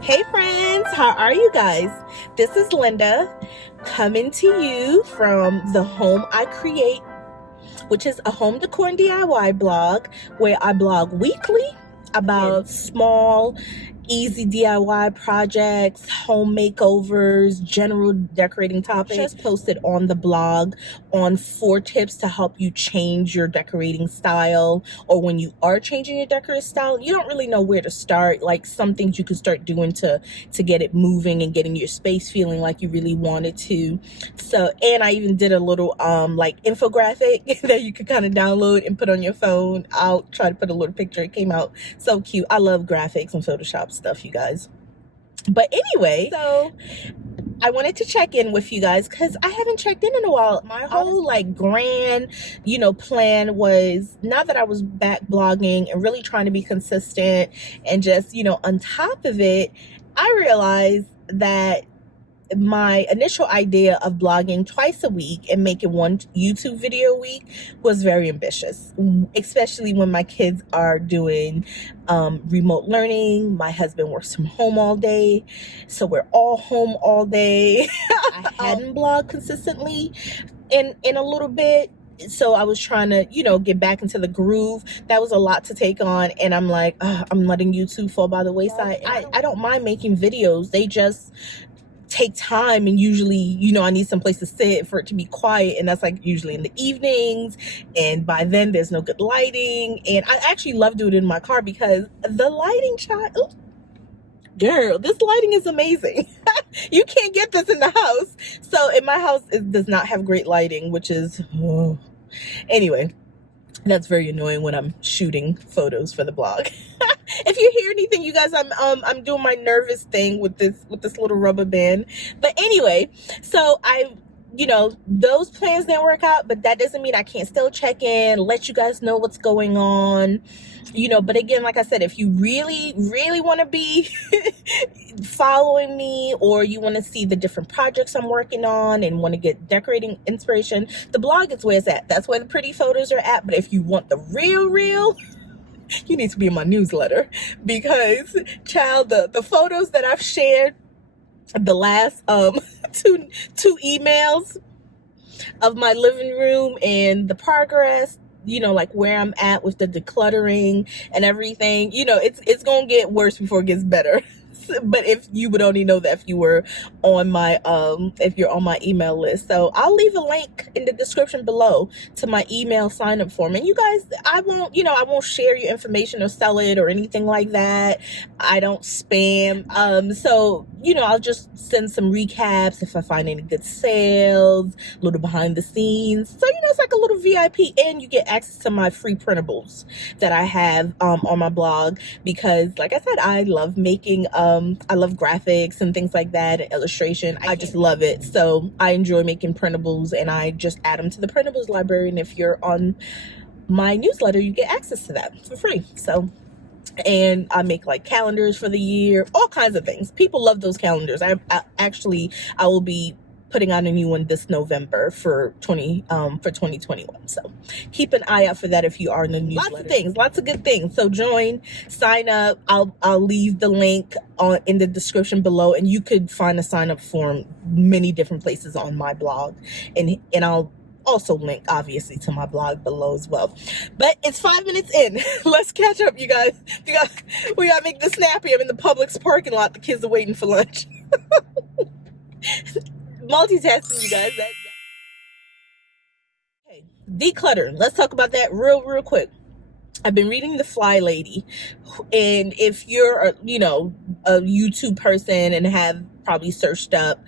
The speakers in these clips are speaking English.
Hey friends, how are you guys? This is Linda coming to you from the Home I Create, which is a home decor and DIY blog where I blog weekly about small, easy DIY projects, home makeovers, general decorating topics. Just posted on the blog on 4 tips to help you change your decorating style, or when you are changing your decorating style, you don't really know where to start, like some things you could start doing to get it moving and getting your space feeling like you really wanted to. So, and I even did a little like infographic that you could kind of download and put on your phone. I'll try to put a little picture. It came out so cute. I love graphics and Photoshop stuff, you guys. But anyway, so I wanted to check in with you guys because I haven't checked in a while. My whole like grand, plan was, now that I was back blogging and really trying to be consistent and just, on top of it, I realized that my initial idea of blogging twice a week and making one YouTube video a week was very ambitious, especially when my kids are doing remote learning. My husband works from home all day, so we're all home all day. I hadn't blogged consistently in a little bit, so I was trying to, get back into the groove. That was a lot to take on, and I'm like, I'm letting YouTube fall by the wayside. I don't mind making videos. They just take time, and usually, I need some place to sit for it to be quiet, and that's like usually in the evenings, and by then there's no good lighting. And I actually love doing it in my car because the lighting, girl, this lighting is amazing. You can't get this in the house. So in my house, it does not have great lighting, which is anyway, that's very annoying when I'm shooting photos for the blog. If you hear anything, you guys, I'm doing my nervous thing with this little rubber band. But anyway, so those plans didn't work out, but that doesn't mean I can't still check in, let you guys know what's going on. But again, like I said, if you really, really want to be following me, or you want to see the different projects I'm working on and want to get decorating inspiration, the blog is where it's at. That's where the pretty photos are at. But if you want the real, you need to be in my newsletter, because child, the photos that I've shared, the last two emails of my living room and the progress, like where I'm at with the decluttering and everything, it's gonna get worse before it gets better. But if you would only know that if you were on my if you're on my email list. So I'll leave a link in the description below to my email sign up form. And you guys, I won't share your information or sell it or anything like that. I don't spam. So I'll just send some recaps if I find any good sales, a little behind the scenes. So it's like a little VIP, and you get access to my free printables that I have on my blog, because like I said, I love making I love graphics and things like that, and illustration. I just love it. So I enjoy making printables, and I just add them to the printables library. And if you're on my newsletter, you get access to that for free. So, and I make like calendars for the year, all kinds of things. People love those calendars. I will be putting out a new one this November for 2021. So keep an eye out for that if you are in the newsletter. Lots of things, lots of good things. So join, sign up. I'll leave the link in the description below, and you could find a sign up form many different places on my blog, and I'll also link obviously to my blog below as well. But it's 5 minutes in. Let's catch up, you guys. We gotta make this snappy. I'm in the Publix parking lot. The kids are waiting for lunch. Multitasking, you guys. Okay, declutter. Let's talk about that real quick. I've been reading the Flylady, and if you're a YouTube person and have probably searched up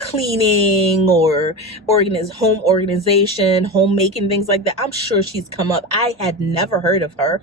cleaning or home organization, homemaking, things like that, I'm sure she's come up. I had never heard of her,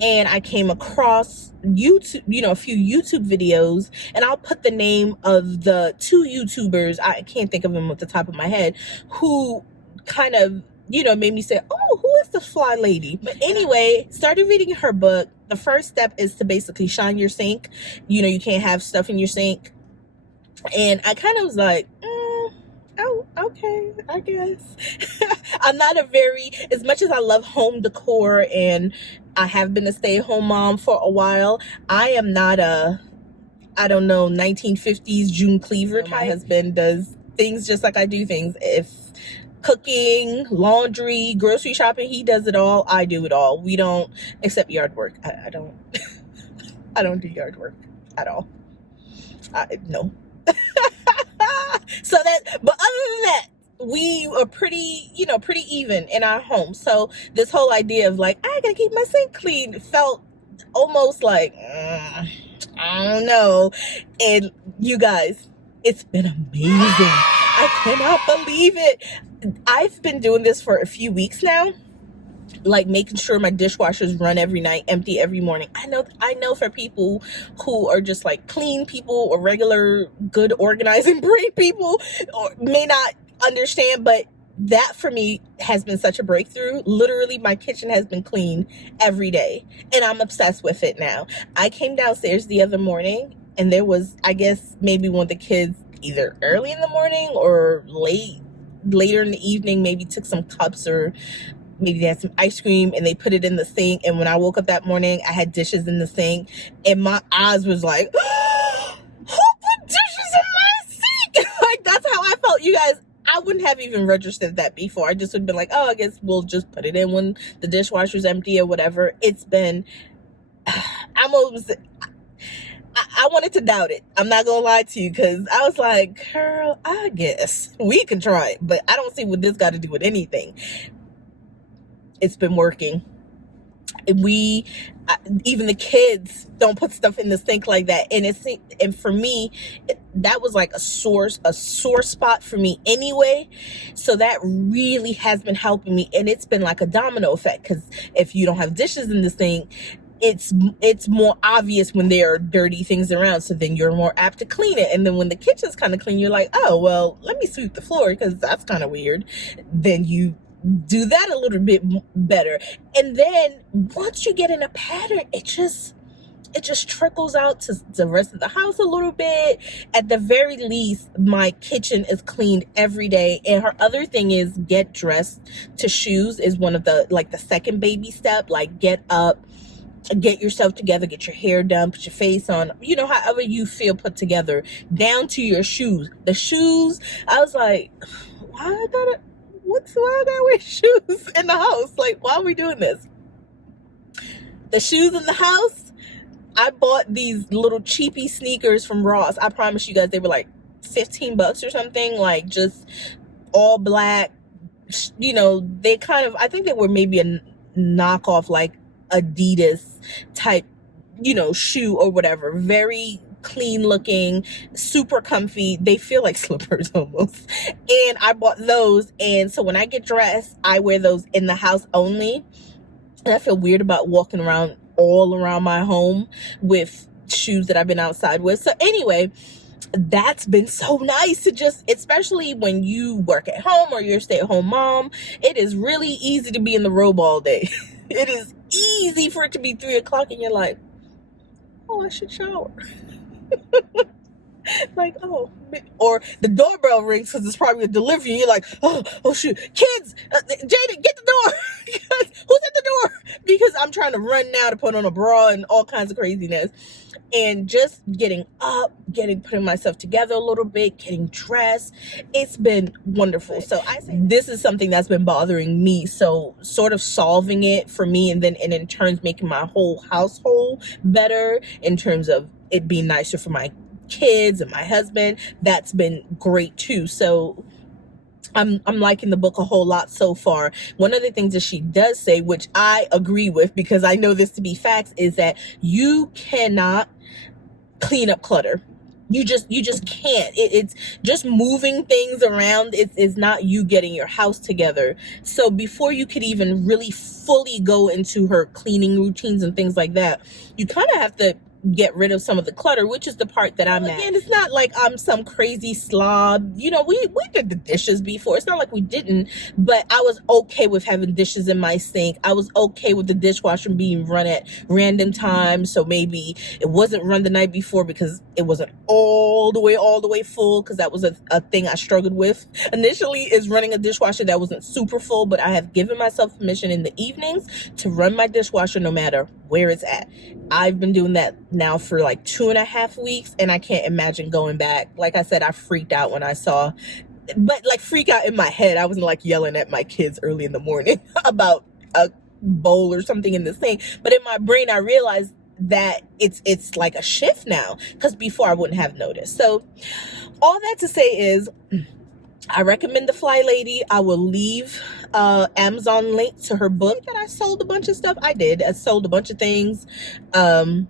and I came across YouTube, a few YouTube videos, and I'll put the name of the 2 YouTubers, I can't think of them at the top of my head, who kind of made me say, oh, who is the Flylady? But anyway, started reading her book. The first step is to basically shine your sink. You can't have stuff in your sink. And I kind of was like, oh, okay, I guess. I'm not as much as I love home decor, and I have been a stay-at-home mom for a while. I am not a, I don't know, 1950s June Cleaver type. My husband does things just like I do things. If cooking, laundry, grocery shopping, he does it all. I do it all. We don't, except yard work. I don't I don't do yard work at all. No. So that, but other than that, we are pretty, you know, pretty even in our home. So this whole idea of like, I gotta keep my sink clean felt almost like, I don't know. And you guys, it's been amazing. I cannot believe it. I've been doing this for a few weeks now, like making sure my dishwashers run every night, empty every morning. I know for people who are just like clean people or regular good organizing brain people, or may not understand, but that for me has been such a breakthrough. Literally, my kitchen has been clean every day, and I'm obsessed with it now. I came downstairs the other morning, and there was, I guess, maybe one of the kids either early in the morning or later in the evening, maybe took some cups or maybe they had some ice cream and they put it in the sink. And when I woke up that morning, I had dishes in the sink, and my eyes was like, who put dishes in my sink? Like, that's how I felt, you guys. I wouldn't have even registered that before. I just would have been like, oh, I guess we'll just put it in when the dishwasher's empty or whatever. It's been, I wanted to doubt it. I'm not gonna lie to you, because I was like, girl, I guess we can try it, but I don't see what this got to do with anything. It's been working. Even the kids don't put stuff in the sink like that, and for me, that was like a sore spot for me anyway. So that really has been helping me, and it's been like a domino effect, because if you don't have dishes in the sink, it's more obvious when there are dirty things around, so then you're more apt to clean it. And then when the kitchen's kind of clean, you're like, oh well, let me sweep the floor because that's kind of weird. Then you do that a little bit better, and then once you get in a pattern, it just trickles out to the rest of the house a little bit. At the very least, my kitchen is cleaned every day. And her other thing is get dressed to shoes is one of the, like, the second baby step. Like, get up, get yourself together, get your hair done, put your face on, you know, however you feel put together, down to your shoes. The shoes, I was like, why I gotta wear shoes in the house? Like, why are we doing this? The shoes in the house, I bought these little cheapy sneakers from Ross. I promise you guys, they were like $15 or something, like just all black, you know. They kind of, I think they were maybe a knockoff, like Adidas type, you know, shoe or whatever. Very clean looking, super comfy. They feel like slippers almost. And I bought those, and so when I get dressed, I wear those in the house only. And I feel weird about walking around all around my home with shoes that I've been outside with. So anyway, that's been so nice to just, especially when you work at home or you're a stay-at-home mom, it is really easy to be in the robe all day. It is easy for it to be 3 o'clock and you're like, oh, I should shower. Like, oh, or the doorbell rings because it's probably a delivery, and you're like, oh shoot, kids, Jaden, get the door. Who's at the door? Because I'm trying to run now to put on a bra and all kinds of craziness. And just getting up, putting myself together a little bit, getting dressed, it's been wonderful. So I say this is something that's been bothering me, so sort of solving it for me, and in turn making my whole household better in terms of it being nicer for my kids and my husband, that's been great too. So I'm liking the book a whole lot so far. One of the things that she does say, which I agree with because I know this to be facts, is that you cannot clean up clutter. You just can't. It's just moving things around. It's not you getting your house together. So before you could even really fully go into her cleaning routines and things like that, you kind of have to get rid of some of the clutter, which is the part that I'm at. Again, it's not like I'm some crazy slob. You know, we did the dishes before. It's not like we didn't, but I was okay with having dishes in my sink. I was okay with the dishwasher being run at random times. So maybe it wasn't run the night before because it wasn't all the way full, because that was a thing I struggled with initially, is running a dishwasher that wasn't super full. But I have given myself permission in the evenings to run my dishwasher no matter where it's at. I've been doing that now for like 2.5 weeks, and I can't imagine going back. Like I said, I freaked out when I saw, but like freak out in my head. I wasn't like yelling at my kids early in the morning about a bowl or something in the sink, but in my brain I realized that it's like a shift now, because before I wouldn't have noticed. So all that to say is, I recommend the Flylady. I will leave Amazon link to her book. That I sold a bunch of stuff. I sold a bunch of things. The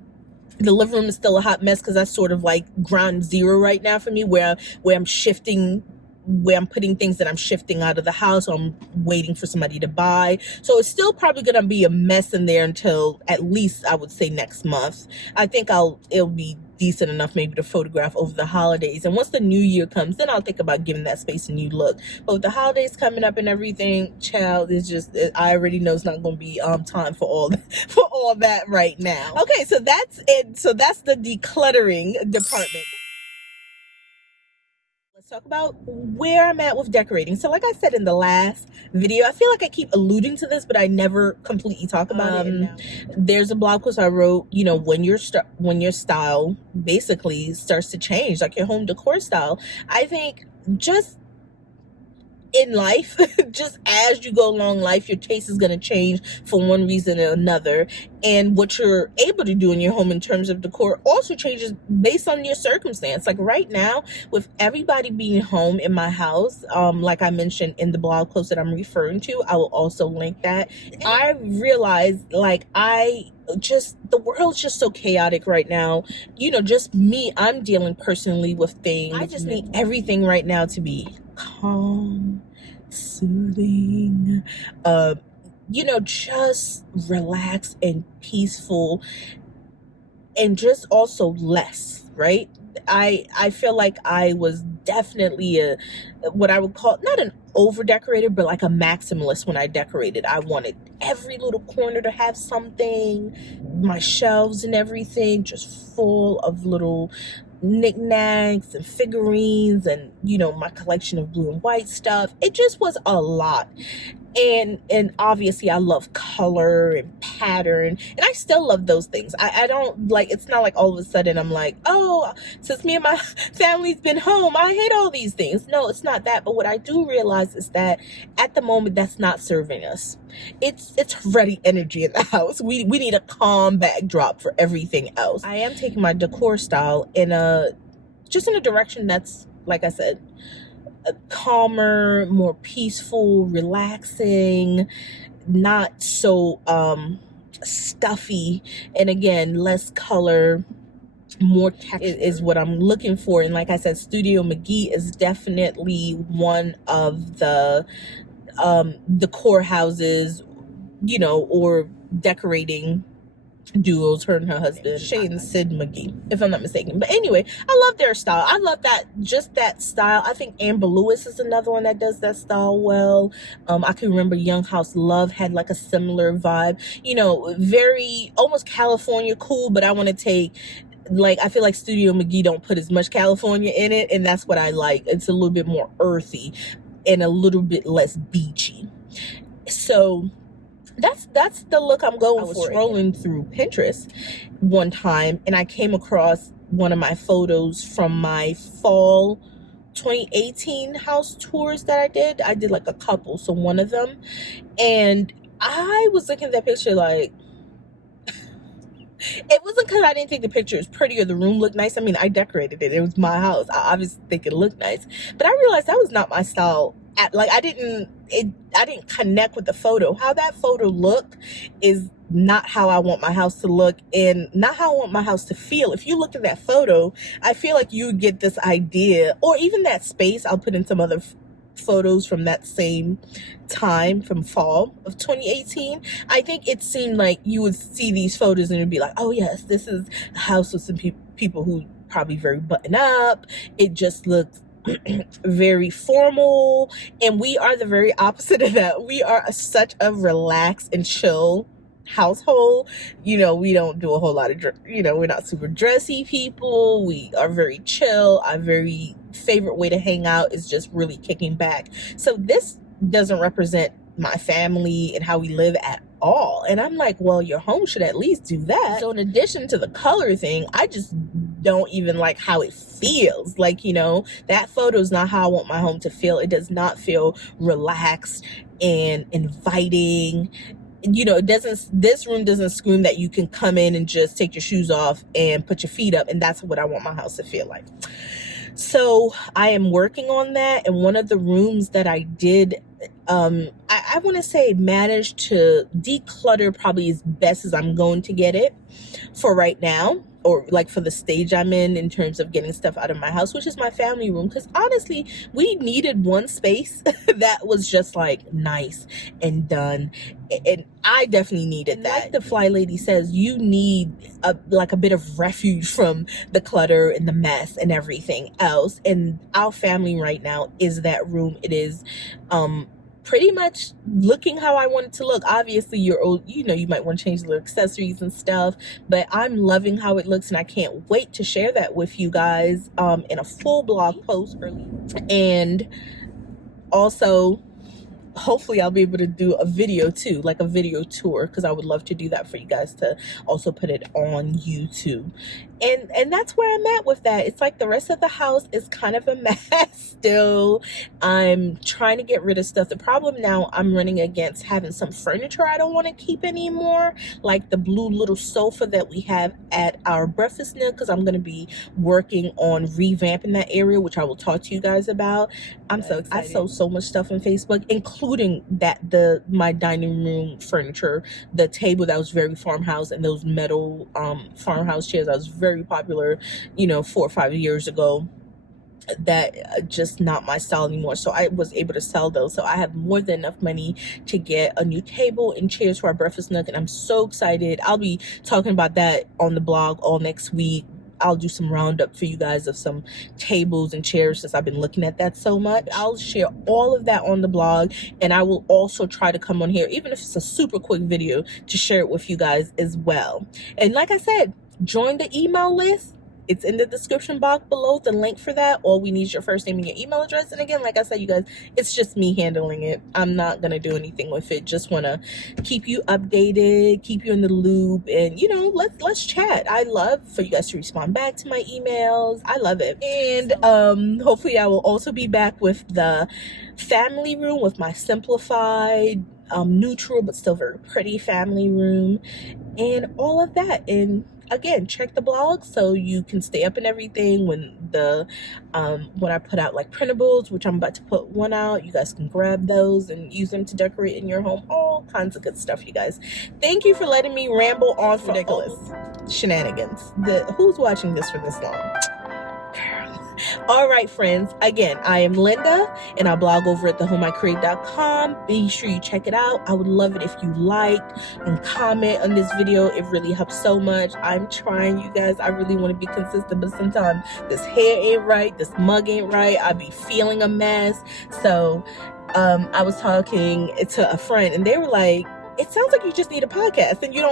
living room is still a hot mess because that's sort of like ground zero right now for me, where I'm shifting, where I'm putting things that I'm shifting out of the house, or I'm waiting for somebody to buy. So it's still probably gonna be a mess in there until at least, I would say, next month. I think it'll be decent enough maybe to photograph over the holidays, and once the new year comes, then I'll think about giving that space a new look. But with the holidays coming up and everything, child, it's just, I already know it's not going to be time for all that right now. Okay, so that's it. So that's the decluttering department. Let's talk about where I'm at with decorating. So like I said in the last video, I feel like I keep alluding to this, but I never completely talk about it. There's a blog post I wrote, you know, when your style basically starts to change, like your home decor style. I think just in life, just as you go along life, your taste is going to change for one reason or another, and what you're able to do in your home in terms of decor also changes based on your circumstance. Like right now, with everybody being home in my house, like I mentioned in the blog post that I'm referring to, I will also link that. I realized, like, the world's just so chaotic right now. You know, just me, I'm dealing personally with things. I just need everything right now to be calm, soothing, you know, just relaxed and peaceful, and just also less, right? I feel like I was definitely what I would call, not an over decorator, but like a maximalist when I decorated. I wanted every little corner to have something, my shelves and everything just full of little knickknacks and figurines, and you know, my collection of blue and white stuff. It just was a lot. And obviously I love color and pattern, and I still love those things. I don't like, it's not like all of a sudden I'm like, oh, since me and my family's been home, I hate all these things. No, it's not that. But what I do realize is that at the moment, that's not serving us. It's ready energy in the house. We need a calm backdrop for everything else. I am taking my decor style in a direction that's, like I said, calmer, more peaceful, relaxing, not so stuffy, and again, less color, more texture is what I'm looking for. And like I said, Studio McGee is definitely one of the decor houses, you know, or decorating duos, her and her husband, Shay and Sid McGee, if I'm not mistaken. But anyway, I love their style. I love that style. I think Amber Lewis is another one that does that style well. I can remember Young House Love had like a similar vibe, you know, very almost California cool, but I want to take, like, I feel like Studio McGee don't put as much California in it, and that's what I like. It's a little bit more earthy and a little bit less beachy. So that's the look I'm going for. I was scrolling through Pinterest one time, and I came across one of my photos from my fall 2018 house tours that I did. I did like a couple, so one of them, and I was looking at that picture like, it wasn't because I didn't think the picture was pretty or the room looked nice. I mean, I decorated it. It was my house. I obviously think it looked nice, but I realized that was not my style. I didn't connect with the photo. How that photo looked is not how I want my house to look, and not how I want my house to feel. If you look at that photo, I feel like you get this idea, or even that space. I'll put in some other photos from that same time, from fall of 2018. I think it seemed like you would see these photos and it'd be like, oh yes, this is a house with some people who probably very button up. It just looks very formal, and we are the very opposite of that. We are such a relaxed and chill household. We don't do a whole lot of, we're not super dressy people. We are very chill. Our very favorite way to hang out is just really kicking back. So this doesn't represent my family and how we live at all. And I'm like, well, your home should at least do that. So in addition to the color thing, I just don't even like how it feels. Like, that photo is not how I want my home to feel. It does not feel relaxed and inviting. This room doesn't scream that you can come in and just take your shoes off and put your feet up, and that's what I want my house to feel like. So I am working on that, and one of the rooms that I did, I want to say managed to declutter probably as best as I'm going to get it for right now, or like for the stage I'm in terms of getting stuff out of my house, which is my family room. Because honestly, we needed one space that was just like nice and done, and I definitely needed that. Like the Flylady says, you need a bit of refuge from the clutter and the mess and everything else. And our family right now is that room. It is pretty much looking how I want it to look. Obviously, you're old, you might want to change the accessories and stuff, but I'm loving how it looks, and I can't wait to share that with you guys in a full blog post early. And also, hopefully I'll be able to do a video too, like a video tour, because I would love to do that for you guys to also put it on YouTube. And that's where I'm at with that. It's like the rest of the house is kind of a mess still. I'm trying to get rid of stuff. The problem now, I'm running against having some furniture I don't want to keep anymore, like the blue little sofa that we have at our breakfast nook, because I'm going to be working on revamping that area, which I will talk to you guys about. I'm so excited. I sold so much stuff on Facebook, including my dining room furniture, the table that was very farmhouse, and those metal farmhouse chairs that was very popular 4 or 5 years ago, that just not my style anymore. So I was able to sell those. So I have more than enough money to get a new table and chairs for our breakfast nook, and I'm so excited. I'll be talking about that on the blog all next week. I'll do some roundup for you guys of some tables and chairs, since I've been looking at that so much. I'll share all of that on the blog, and I will also try to come on here, even if it's a super quick video, to share it with you guys as well. And like I said, join the email list. It's in the description box below, the link for that. All we need is your first name and your email address. And again, like I said, you guys, it's just me handling it. I'm not going to do anything with it. Just want to keep you updated, keep you in the loop, and, let's chat. I love for you guys to respond back to my emails. I love it. And hopefully I will also be back with the family room, with my simplified, neutral, but still very pretty family room, and all of that. And again, check the blog so you can stay up and everything when I put out like printables, which I'm about to put one out. You guys can grab those and use them to decorate in your home. All kinds of good stuff, you guys. Thank you for letting me ramble on for ridiculous shenanigans. Who's watching this for this long? All right, friends, again, I am Linda, and I blog over at thehomicreate.com. Be sure you check it out. I would love it if you liked and comment on this video. It really helps so much. I'm trying, you guys. I really want to be consistent, but sometimes this hair ain't right, this mug ain't right. I be feeling a mess. So I was talking to a friend, and they were like, it sounds like you just need a podcast, and you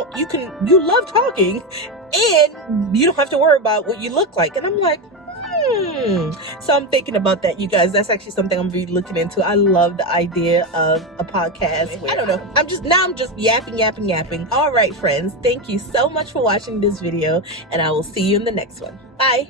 love talking, and you don't have to worry about what you look like. And I'm like, so I'm thinking about that, you guys. That's actually something I'm really looking into. I love the idea of a podcast. I don't know. I'm just yapping. All right, friends. Thank you so much for watching this video, and I will see you in the next one. Bye.